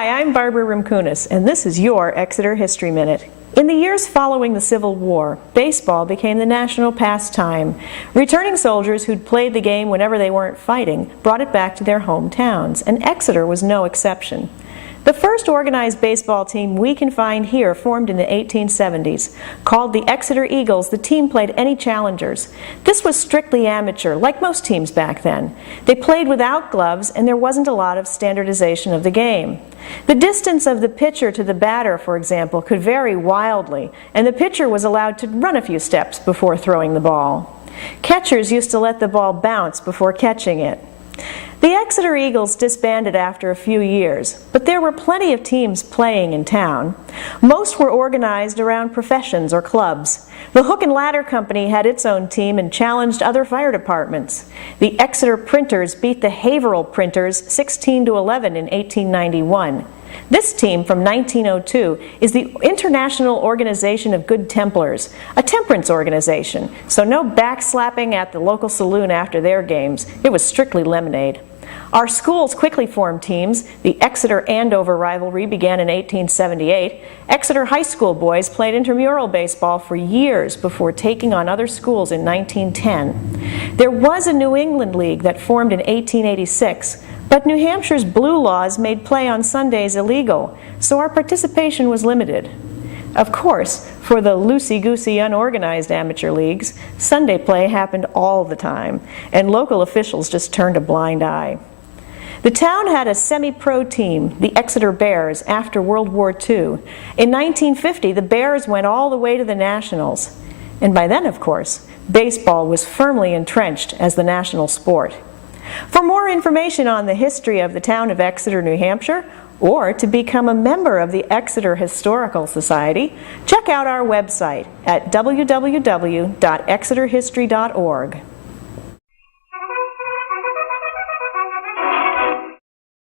Hi, I'm Barbara Rimkunis, and this is your Exeter History Minute. In the years following the Civil War, baseball became the national pastime. Returning soldiers who'd played the game whenever they weren't fighting brought it back to their hometowns, and Exeter was no exception. The first organized baseball team we can find here formed in the 1870s. Called the Exeter Eagles, the team played any challengers. This was strictly amateur, like most teams back then. They played without gloves, and there wasn't a lot of standardization of the game. The distance of the pitcher to the batter, for example, could vary wildly, and the pitcher was allowed to run a few steps before throwing the ball. Catchers used to let the ball bounce before catching it. The Exeter Eagles disbanded after a few years, but there were plenty of teams playing in town. Most were organized around professions or clubs. The Hook and Ladder Company had its own team and challenged other fire departments. The Exeter Printers beat the Haverhill Printers 16-11 in 1891. This team from 1902 is the International Organization of Good Templars, a temperance organization, so no backslapping at the local saloon after their games. It was strictly lemonade. Our schools quickly formed teams. The Exeter-Andover rivalry began in 1878. Exeter High School boys played intramural baseball for years before taking on other schools in 1910. There was a New England League that formed in 1886, but New Hampshire's blue laws made play on Sundays illegal, so our participation was limited. Of course, for the loosey-goosey unorganized amateur leagues, Sunday play happened all the time, and local officials just turned a blind eye. The town had a semi-pro team, the Exeter Bears, after World War II. In 1950, the Bears went all the way to the Nationals. And by then, of course, baseball was firmly entrenched as the national sport. For more information on the history of the town of Exeter, New Hampshire, or to become a member of the Exeter Historical Society, check out our website at www.exeterhistory.org.